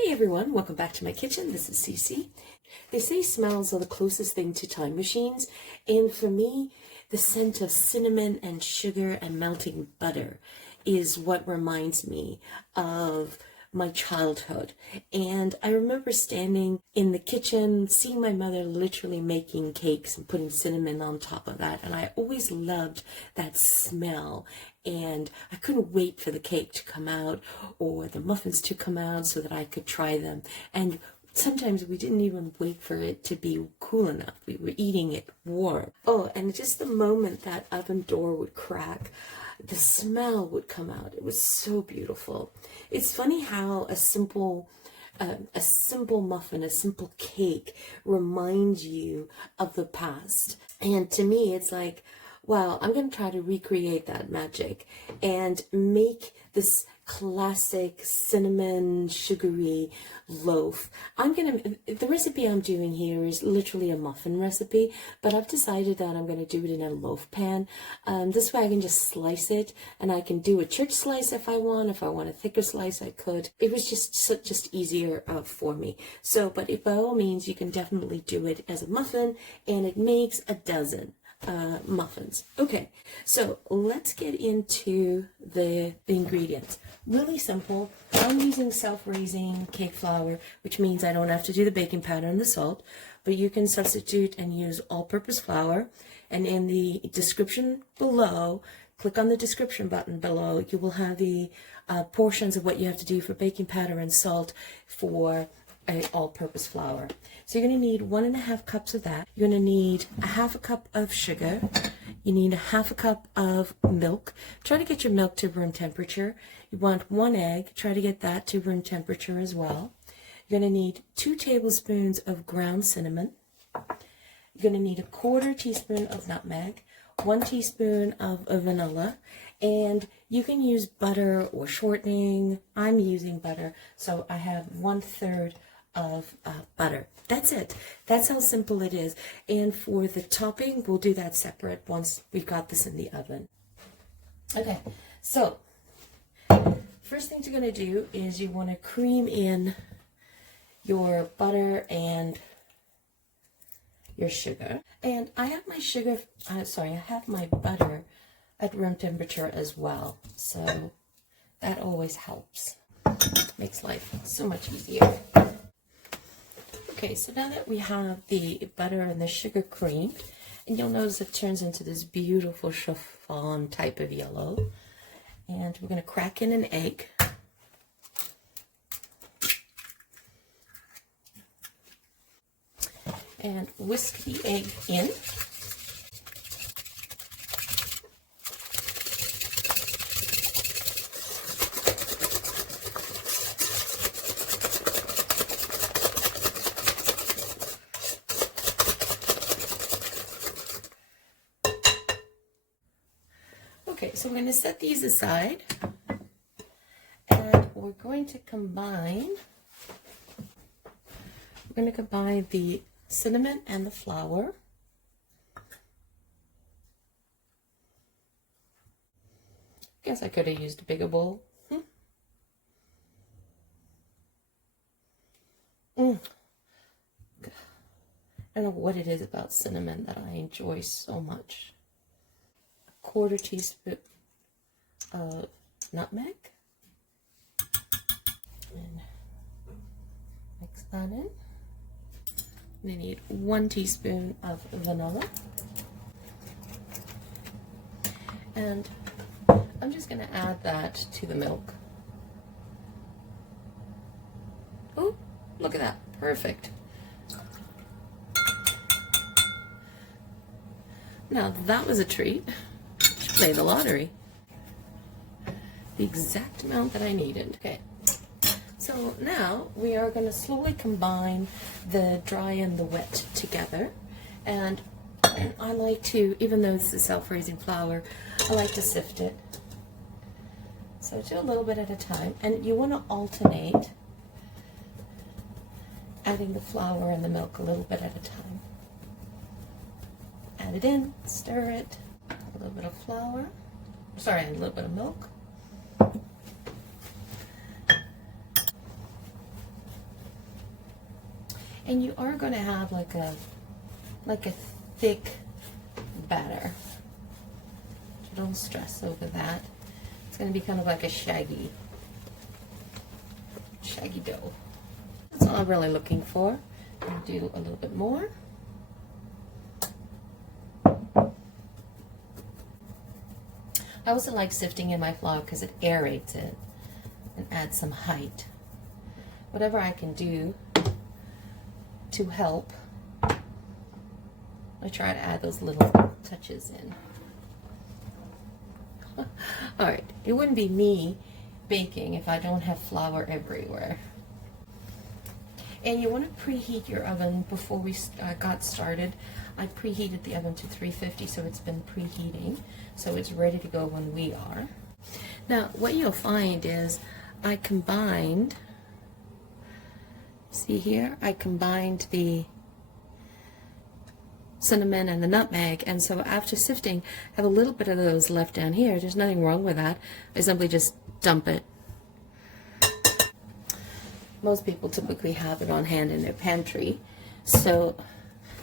Hey everyone, welcome back to my kitchen. This is Cece. They say smells are the closest thing to time machines, and for me, the scent of cinnamon and sugar and melting butter is what reminds me of my childhood. And I remember standing in the kitchen, seeing my mother literally making cakes and putting cinnamon on top of that, and I always loved that smell. And I couldn't wait for the cake to come out or the muffins to come out so that I could try them. And sometimes we didn't even wait for it to be cool enough. We were eating it warm. Oh, and just the moment that oven door would crack, the smell would come out. It was so beautiful. It's funny how a simple muffin, a simple cake reminds you of the past. And to me, it's like, well, I'm going to try to recreate that magic and make this classic cinnamon sugary loaf. The recipe I'm doing here is literally a muffin recipe, but I've decided that I'm going to do it in a loaf pan. This way I can just slice it, and I can do a church slice if I want. If I want a thicker slice, I could. It was just easier for me. So, but by all means, you can definitely do it as a muffin, and it makes a dozen muffins. Okay, so let's get into the ingredients. Really simple. I'm using self-raising cake flour, which means I don't have to do the baking powder and the salt, but you can substitute and use all-purpose flour. And in the description below, click on the description button below. You will have the portions of what you have to do for baking powder and salt for all-purpose flour. So you're going to need 1.5 cups of that. You're going to need 1/2 cup of sugar. You need 1/2 cup of milk. Try to get your milk to room temperature. You want 1 egg. Try to get that to room temperature as well. You're going to need 2 tablespoons of ground cinnamon. You're going to need 1/4 teaspoon of nutmeg, 1 teaspoon of vanilla, and you can use butter or shortening. I'm using butter, so I have 1/3 of butter. That's it. That's how simple it is. And for the topping, we'll do that separate once we've got this in the oven. Okay, so first thing you're going to do is you want to cream in your butter and your sugar. And I have my sugar, I have my butter at room temperature as well. So that always helps. Makes life so much easier. Okay, so now that we have the butter and the sugar creamed, and you'll notice it turns into this beautiful chiffon type of yellow. And we're going to crack in an egg. And whisk the egg in. Okay, so we're going to set these aside, and we're going to combine the cinnamon and the flour. Guess I could have used a bigger bowl. I don't know what it is about cinnamon that I enjoy so much. 1/4 teaspoon of nutmeg, and mix that in. We need 1 teaspoon of vanilla, and I'm just going to add that to the milk. Oh, look at that, perfect. Now that was a treat. Play the lottery. The exact amount that I needed. Okay, so now we are going to slowly combine the dry and the wet together. And I like to, even though this is self-raising flour, I like to sift it. So do a little bit at a time, and you want to alternate adding the flour and the milk a little bit at a time. Add it in, stir it. A little bit of flour, a little bit of milk. And you are going to have like a thick batter. So don't stress over that. It's going to be kind of like a shaggy dough. That's all I'm really looking for. I'll do a little bit more. I also like sifting in my flour because it aerates it and adds some height. Whatever I can do to help, I try to add those little touches in. All right, it wouldn't be me baking if I don't have flour everywhere. And you want to preheat your oven before we got started. I preheated the oven to 350, so it's been preheating, so it's ready to go when we are. Now, what you'll find is I combined, see here, I combined the cinnamon and the nutmeg, and so after sifting, I have a little bit of those left down here. There's nothing wrong with that. I simply just dump it. Most people typically have it on hand in their pantry, so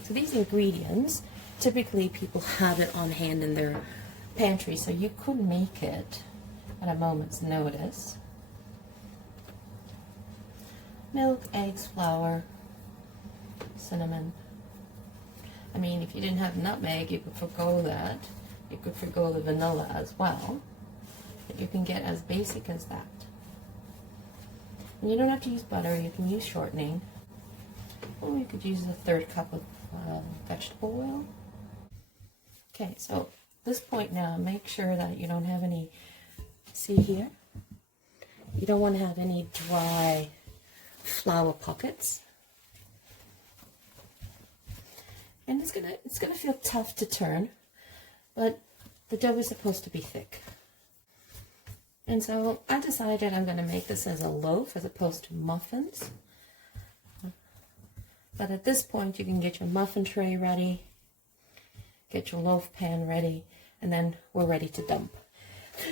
these ingredients, typically people have it on hand in their pantry, so you could make it at a moment's notice. Milk, eggs, flour, cinnamon. I mean, if you didn't have nutmeg, you could forgo that. You could forgo the vanilla as well. But you can get as basic as that. And you don't have to use butter, you can use shortening. Or you could use a 1/3 cup of vegetable oil. Okay, so at this point now, make sure that you don't have any, see here? You don't want to have any dry flour pockets. And it's gonna feel tough to turn, but the dough is supposed to be thick. And so I decided I'm gonna make this as a loaf as opposed to muffins. But at this point, you can get your muffin tray ready, get your loaf pan ready, and then we're ready to dump.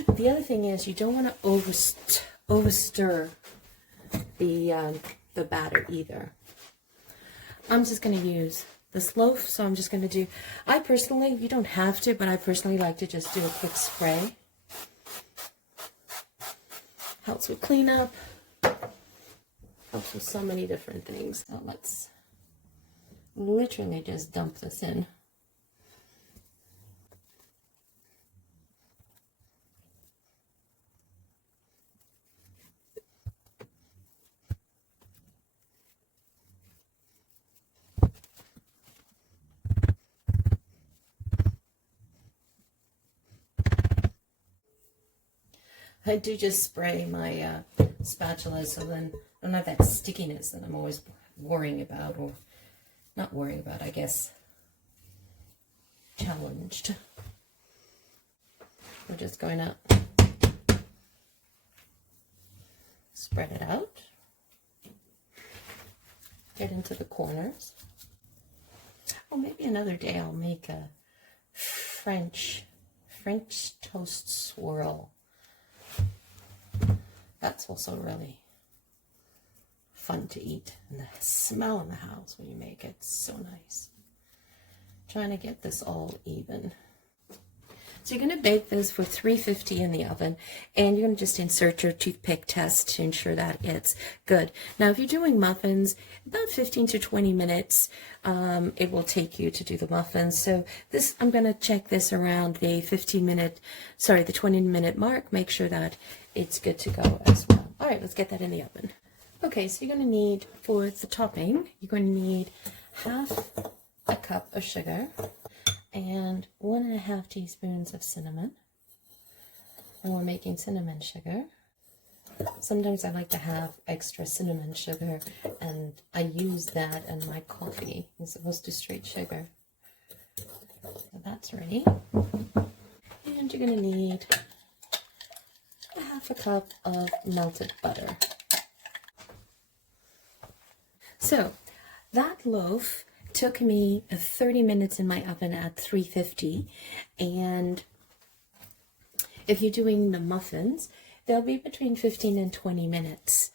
The other thing is you don't want to overstir the batter either. I'm just going to use this loaf, so I'm just going to do, I personally, you don't have to, but I personally like to just do a quick spray. Helps with cleanup, helps with so many different things. So let's literally just dump this in. I do just spray my spatula so then I don't have that stickiness that I'm always worrying about, or not worrying about, I guess, challenged. We're just going to spread it out, get into the corners. Oh, maybe another day I'll make a French toast swirl. That's also really fun to eat, and the smell in the house when you make it, so nice. Trying to get this all even. So you're going to bake this for 350 in the oven, and you're going to just insert your toothpick test to ensure that it's good. Now, if you're doing muffins, about 15 to 20 minutes it will take you to do the muffins. So this, I'm going to check this around the 20-minute mark, make sure that it's good to go as well. All right, let's get that in the oven. Okay, so you're going to need, for the topping, you're going to need 1/2 cup of sugar and 1.5 teaspoons of cinnamon. And we're making cinnamon sugar. Sometimes I like to have extra cinnamon sugar, and I use that in my coffee as opposed to straight sugar. So that's ready. And you're going to need 1/2 cup of melted butter. So that loaf took me 30 minutes in my oven at 350, and if you're doing the muffins, they'll be between 15 and 20 minutes,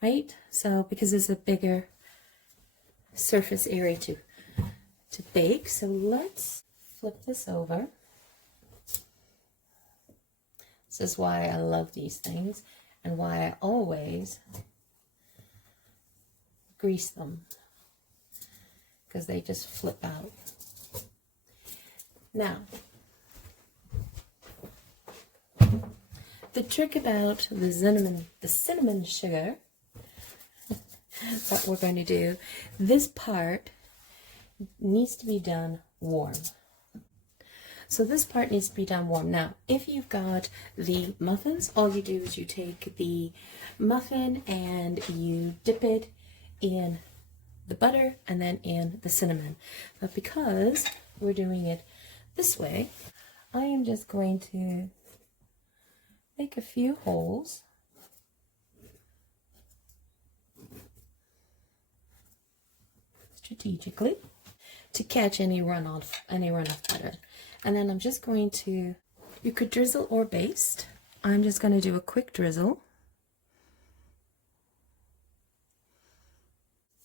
right? So because it's a bigger surface area to bake. So let's flip this over. This is why I love these things and why I always grease them, because they just flip out. Now, the trick about the cinnamon sugar that we're going to do, this part needs to be done warm. So this part needs to be done warm. Now, if you've got the muffins, all you do is you take the muffin and you dip it in the butter and then in the cinnamon. But because we're doing it this way, I am just going to make a few holes strategically to catch any runoff butter. And then I'm just going to, you could drizzle or baste. I'm just going to do a quick drizzle.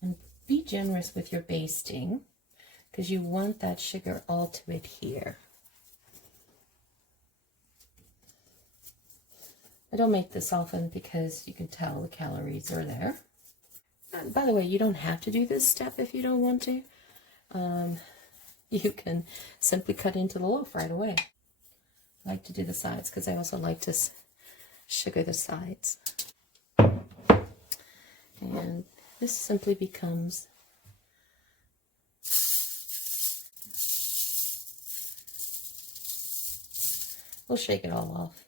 And be generous with your basting, because you want that sugar all to adhere. I don't make this often because you can tell the calories are there. And by the way, you don't have to do this step if you don't want to. You can simply cut into the loaf right away. I like to do the sides because I also like to sugar the sides. And this simply becomes we'll shake it all off.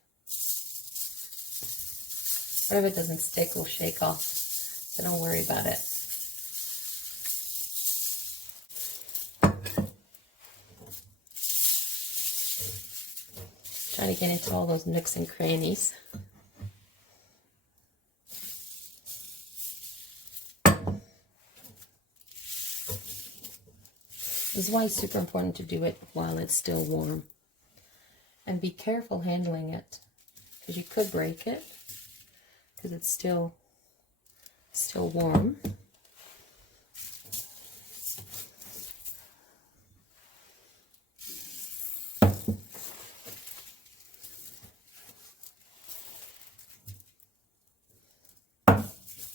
Whatever doesn't stick, we'll shake off. So don't worry about it. Trying to get into all those nooks and crannies. This is why it's super important to do it while it's still warm. And be careful handling it, because you could break it, because it's still warm.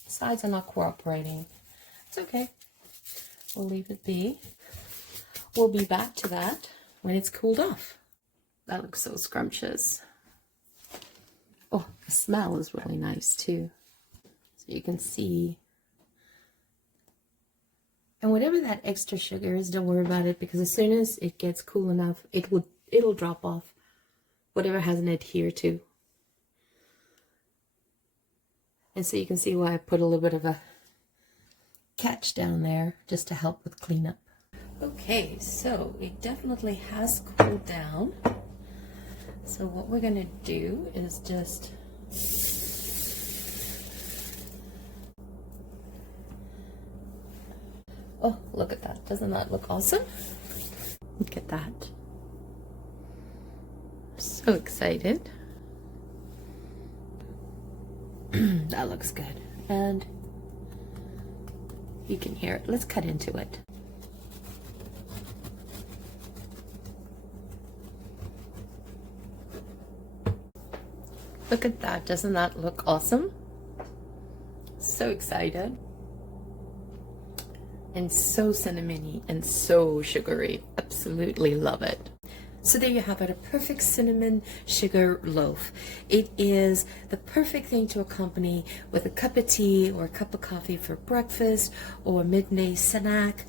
Sides are not cooperating. It's okay. We'll leave it be. We'll be back to that when it's cooled off. That looks so scrumptious. Oh, the smell is really nice too. So you can see. And whatever that extra sugar is, don't worry about it, because as soon as it gets cool enough, it'll drop off whatever hasn't adhered to. And so you can see why I put a little bit of a catch down there just to help with cleanup. Okay, so it definitely has cooled down. So what we're going to do is just oh, look at that. Doesn't that look awesome? Look at that. So excited. That looks good. And you can hear it. Let's cut into it. Look at that. Doesn't that look awesome? So excited. And so cinnamony and so sugary. Absolutely love it. So there you have it, a perfect cinnamon sugar loaf. It is the perfect thing to accompany with a cup of tea or a cup of coffee for breakfast or a midday snack.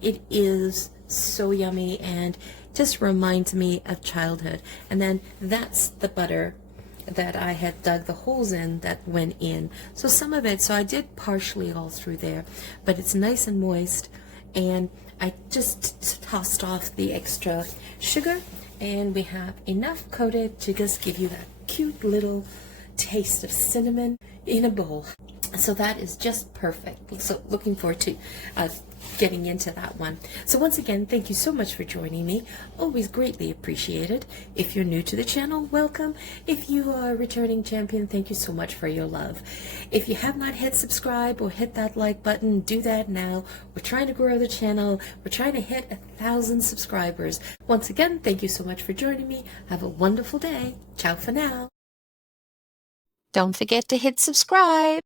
It is so yummy and just reminds me of childhood. And then that's the butter that I had dug the holes in that went in. So some of it, so I did partially all through there, but it's nice and moist. And I just tossed off the extra sugar, and we have enough coated to just give you that cute little taste of cinnamon. in a bowl. So that is just perfect. So looking forward to getting into that one. So once again, thank you so much for joining me. Always greatly appreciated. If you're new to the channel, welcome. If you are a returning champion, thank you so much for your love. If you have not hit subscribe or hit that like button, do that now. We're trying to grow the channel. We're trying to hit 1,000 subscribers. Once again, thank you so much for joining me. Have a wonderful day. Ciao for now. Don't forget to hit subscribe.